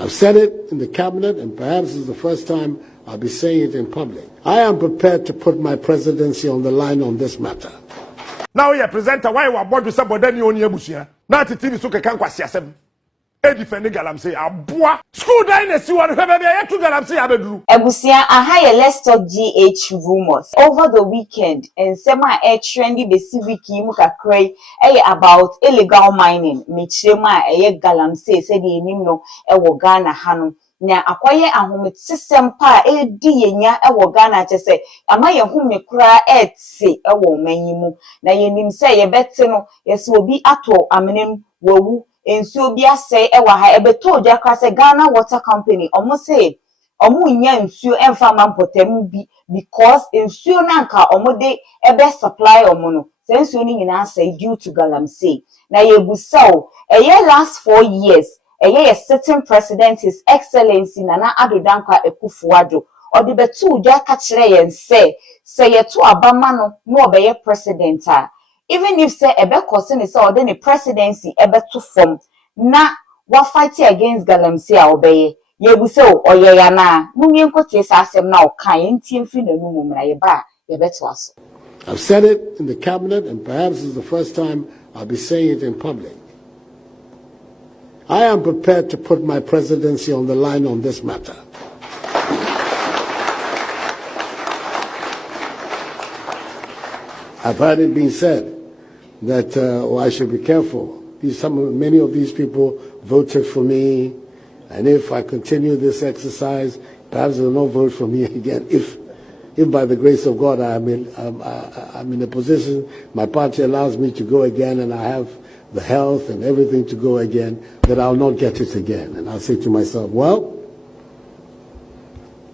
I've said it in the cabinet, and perhaps it's the first time I'll be saying it in public. I am prepared to put my presidency on the line on this matter. Now you're presenter, why you are bored with somebody you only bushia? Now the TV so can kwasiasem. E defend galamsey aboa. School dynasty one baby e to galamsey abedru. Ebusia ahaye let's talk GH rumors. Over the weekend, and sema trendy the civic mu kakrai about illegal mining. Michema galamsey said the no ewo Ghana hanu. Nya akwaye ahome system pa di yenya ewo Ghana chese ama ye hu me kura etsi ewo manyimu na yenim se ye bete no yesi obi ato amenem wawu ensuo bi asɛ ewa ha ebeto oja krase Ghana Water Company omo say omo nya nsuo emfa mampotem bi because ensuo na nka omo de ebe supply omo no se nsuo ni nyina asɛ due to galamsey na ye busaw last 4 years a sitting president, His Excellency Nana Addo Dankwa Akufo-Addo, or the betu uja kachire yen say ye to abamano no obeye president. Even if say ebe kosin is or then a presidency ebe to form na wa fighting against galamsey obeye. Ye bu say o ye ya na mumien ko tie sa asem na o kan ntie mfi na nu mumra ye ba ye beto aso. I've said it in the cabinet, and perhaps it's the first time I'll be saying it in public. I am prepared to put my presidency on the line on this matter. I've heard it being said that I should be careful. Many of these people voted for me, and if I continue this exercise, perhaps they will not vote for me again. If by the grace of God I'm in a position, my party allows me to go again, and I have the health and everything to go again, that I'll not get it again. And I'll say to myself, well,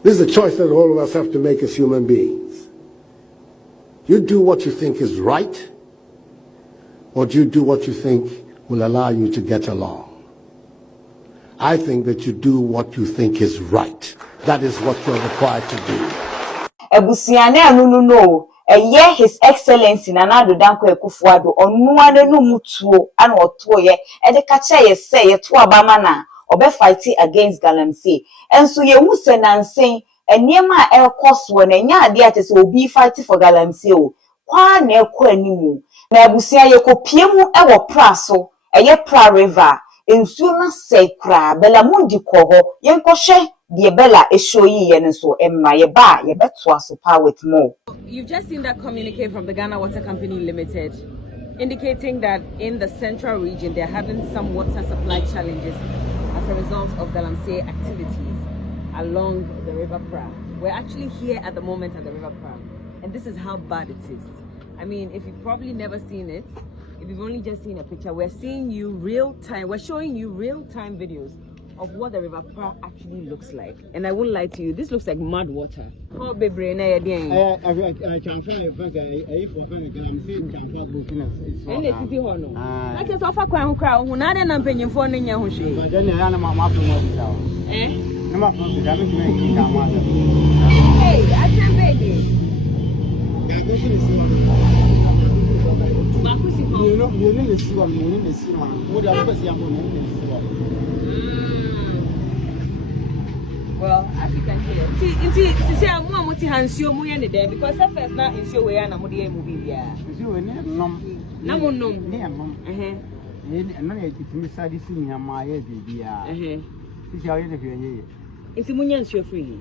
this is a choice that all of us have to make as human beings. You do what you think is right, or do you do what you think will allow you to get along? I think that you do what you think is right. That is what you're required to do. No. His Excellency Nana Addo Dankwa Akufo-Addo onuane no mutuo ana oto ye e de kacha ye say ye to abama na obe fight against galamsey enso ye hu se nansen eniema e koso na nya ade atese obi fight for galamsey o kwa na ekọ animu na abusia ye kopiemu e wo praso eye pra river ensuo na say kra Berla Mundi ko ho ye nkọhwe the Berla eshoyi ye nso emma ye ba ye beto aso pa with more. You've just seen that communique from the Ghana Water Company Limited, indicating that in the central region they're having some water supply challenges as a result of galamsey activities along the River Pra. We're actually here at the moment at the River Pra, and this is how bad it is. I mean, if you've probably never seen it, if you've only just seen a picture, we're showing you real-time videos of what the River Pra actually looks like. And I won't lie to you, this looks like mud water. How big brain are you? Well, as you can hear, see, I'm more multi-hansio muyane there because the first now is your way and I'm movie. Yeah, it's a munyan show free.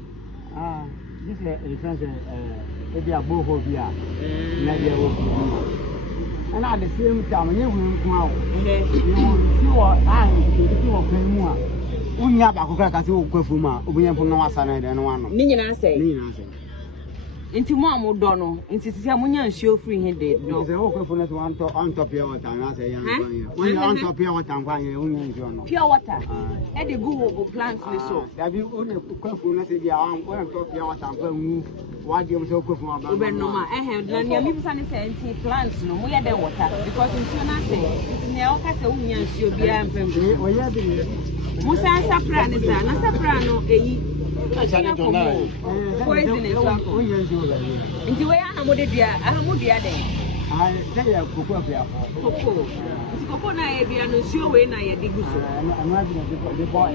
This is a difference. Maybe a brouhaha here, maybe a and at the same time, you will come out. You are more. Unya ba kokra kasi okwafu ma obunya fun no asana de no ano ni nyina say inti mo amodo no inti sisi amunya nsuo free he de no ze okwafu na to on top ya water na say yan when on top ya water kwa yan unya nsuo no pure water e de go plant ni so da bi o ne okwafu na say dia on top ya water kwa nwu wa de mo say okwafu ma ba ube no ma na nia mi bisa ni say inti plants no mo ya de water because nsuo na say inti ne o ka say unya nsuo bia mpem o ya de Musa sapra ni sa na sapra no eyi poison is so nti we ana mo de dua aha mo dua den I say a cocoa here. Cocoa. Cocoa na e bia no nsuo we na ye de gu so. I'm not going to buy a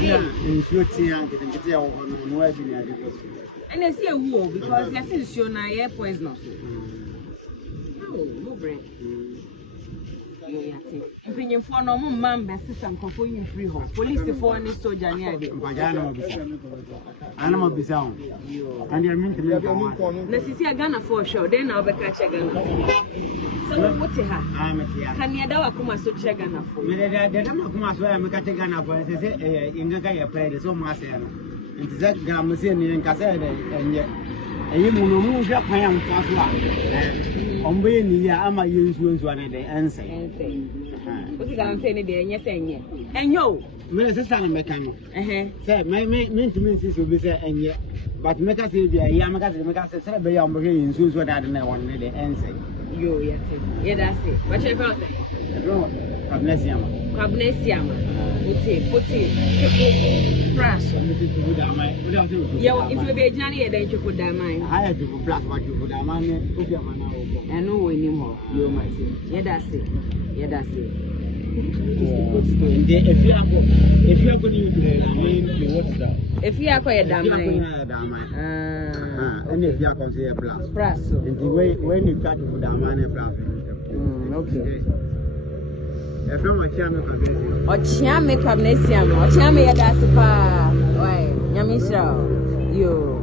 yeah, in 14 and get your own wedding. And I see a woo because you see nsuo na ye poison so. Oh, no bread. Mpanyimfo no mo mamba sisa nkofo yin free home. Police for any soldier near the Anama bisa. And you mean to me. na sisi Ghana for sure then na obeka che Ghana. So what he ha? Kan ya dawa kuma so che Ghana for. Me da kuma so ya me ka che Ghana for say inga ka ya pride so mo ase no. Nti za galamsey ni nka say enye. Eyi mu no mu hwa kwan am fa so a. Ombe ni ya ama yensu ane de ense. Okay, galamsey ni de enye se enye. Enyo. Me say sana meka no. Say me to me say so be say enye. But make us say bia ya make us say be ya ombe yensu da de na won de ense. Yo, yeah, that's it. What you call it? No, Abnesiama. Puti. Prash. Yeah, if you be a Johnny, then you put that mind. I had to black, but you put that man in. I know anymore. You might say. Yeah, that's it. If you are going to use the what's that? If you are quite a damn and if you are going to say a blast, and the way when you got to put that man in blast. Okay. If I'm a chairman, or Chiame Cabnesium, or Chiame Yadasipa, why, Yamisha, you.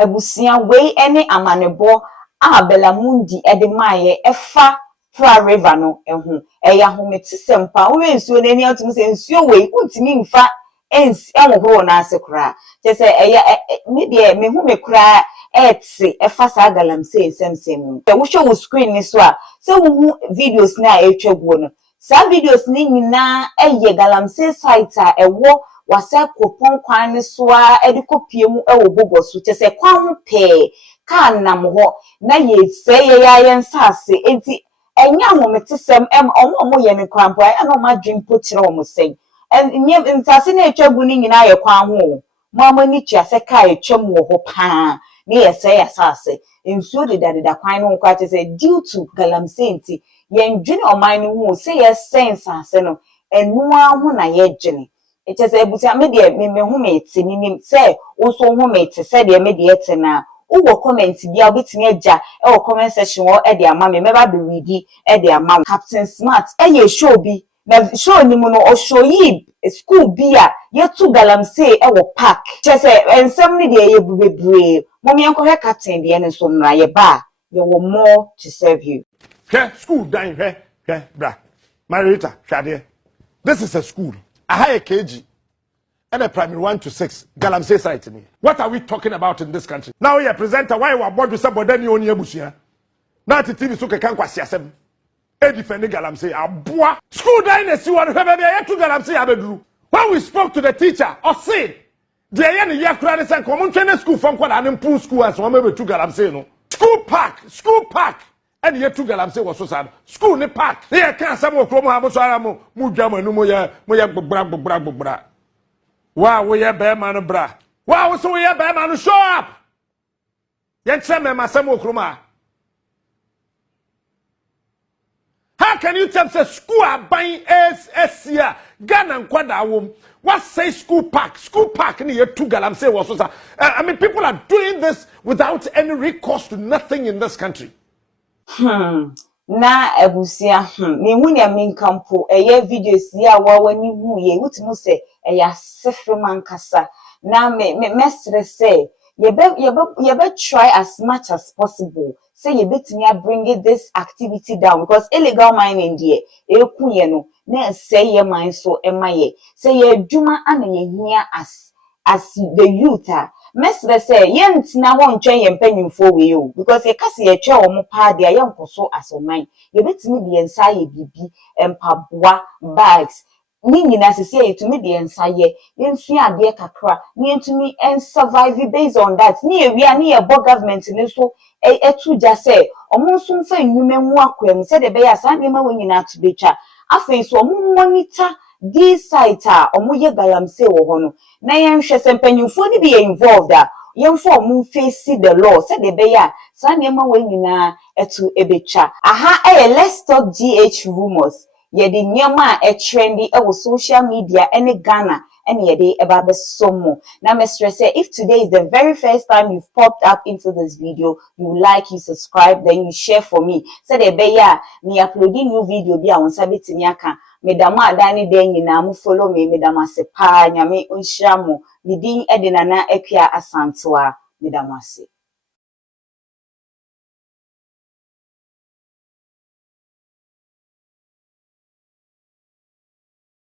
Ebusia we any amanebo Berla Mundi edemaye efa fra river no ehu eya hometi sempa we nsuo n'ani atum se nsuo we untimi mfa ens enwo na asekura je se eya me de me hu me kura etse efa sa galamsey semsem e wo show screen ni so a se wo hu videos na etwaguo no sa videos ni nyina eye galamsey site a ewo wasa kopon kwan ni so a edikopie mu ewo bogosu je se kwan ho pe kan nam ho na ye se ye ya yensase enti enya hometesem omo ye ne krampo ya no ma dream po kire omo sen en ntase na etwagu ni nyina ye kwan ho mo amani tua se ka etwam wo ho pa na ye se ya sase ensuo de dada kwan no kwa te se due to galamsey enti ye ndwene oman no hu se ye sense ase no enu ahu na ye dwene ete se ebusia me de me hu me eti ni se wo so hu me eti se de me de eti na uwo comment bia obetimi agya e wo comment section wo e de ama me meba be ready e de ama Captain Smart e ye show bi na show ni mu no o show yi school bia ye tu galamsey e wo park chese ensem ni de ye bubebre mo me enko he captain de ne so mra ye ba ye wo more to serve you school dying bra Marita Shade. This is a school a higher KG and a primary 1 to 6 galamsey site me. What are we talking about in this country? Now you presenter why you are board with somebody ni oni ebusia. Na TV so kekan kwasi asem. E defend galamsey aboa. School dynasty one bebe ye to galamsey abeduru. When we spoke to the teacher or say the ye ne yakura ne say come train school from kwada ne pool school as one be to galamsey no. School park. And ye to galamsey was so sad. School ne park. Here can some okromo ha mo so ara mo dwama nu mo ye gbogbo. Wow, we have bear man bra. Wow, so we have bear man show up. Yet some masamo kruma. How can you tell the school are buying S here? Ghana and Kwada womb. What say school park? School park near to galamsey was so. I mean, people are doing this without any recourse to nothing in this country. Na ebusia me hu ne minkampo eye videos ya wawani hu ye wutimu se eya sefre mankasa na me mesre say ye be try as much as possible say ye betimi bring this activity down because illegal mining there ekuye no na say ye mine so emaye say ye adwuma ana ye hia as the youth mesre say ye ntina ho ntwen ye mpanyimfo we o because ye kase ye twa omo pa de ye nkoso asoman ye betimi de ensa ye bibi empaboa bags ni nyina sese ye tumi de ensa ye nsu ade kakra ni ntumi en survive based on that ni ewia ni ye bo government ni so etu ja say omo nso mfa nnwuma mu akwam se de be ya san de ma wonyina to betwa afen so omo monitor this site omo ye galamsey wo ho no na yen hwe se mpanyimfo ni bi involved yemfo mu face the law said the beya sa niema we nyina etu ebetwa aha let's talk GH rumors ye de niema trendy e wo social media ene Ghana ene ye de eba besomo na me stress say if today is the very first time you've popped up into this video, you like, you subscribe, then you share for me said the beya me uploading new video bi a won sabeti ni aka medama adani de nyina mu follow me medama se pa nyame onhia mo midin ede nana akua asantoa medama se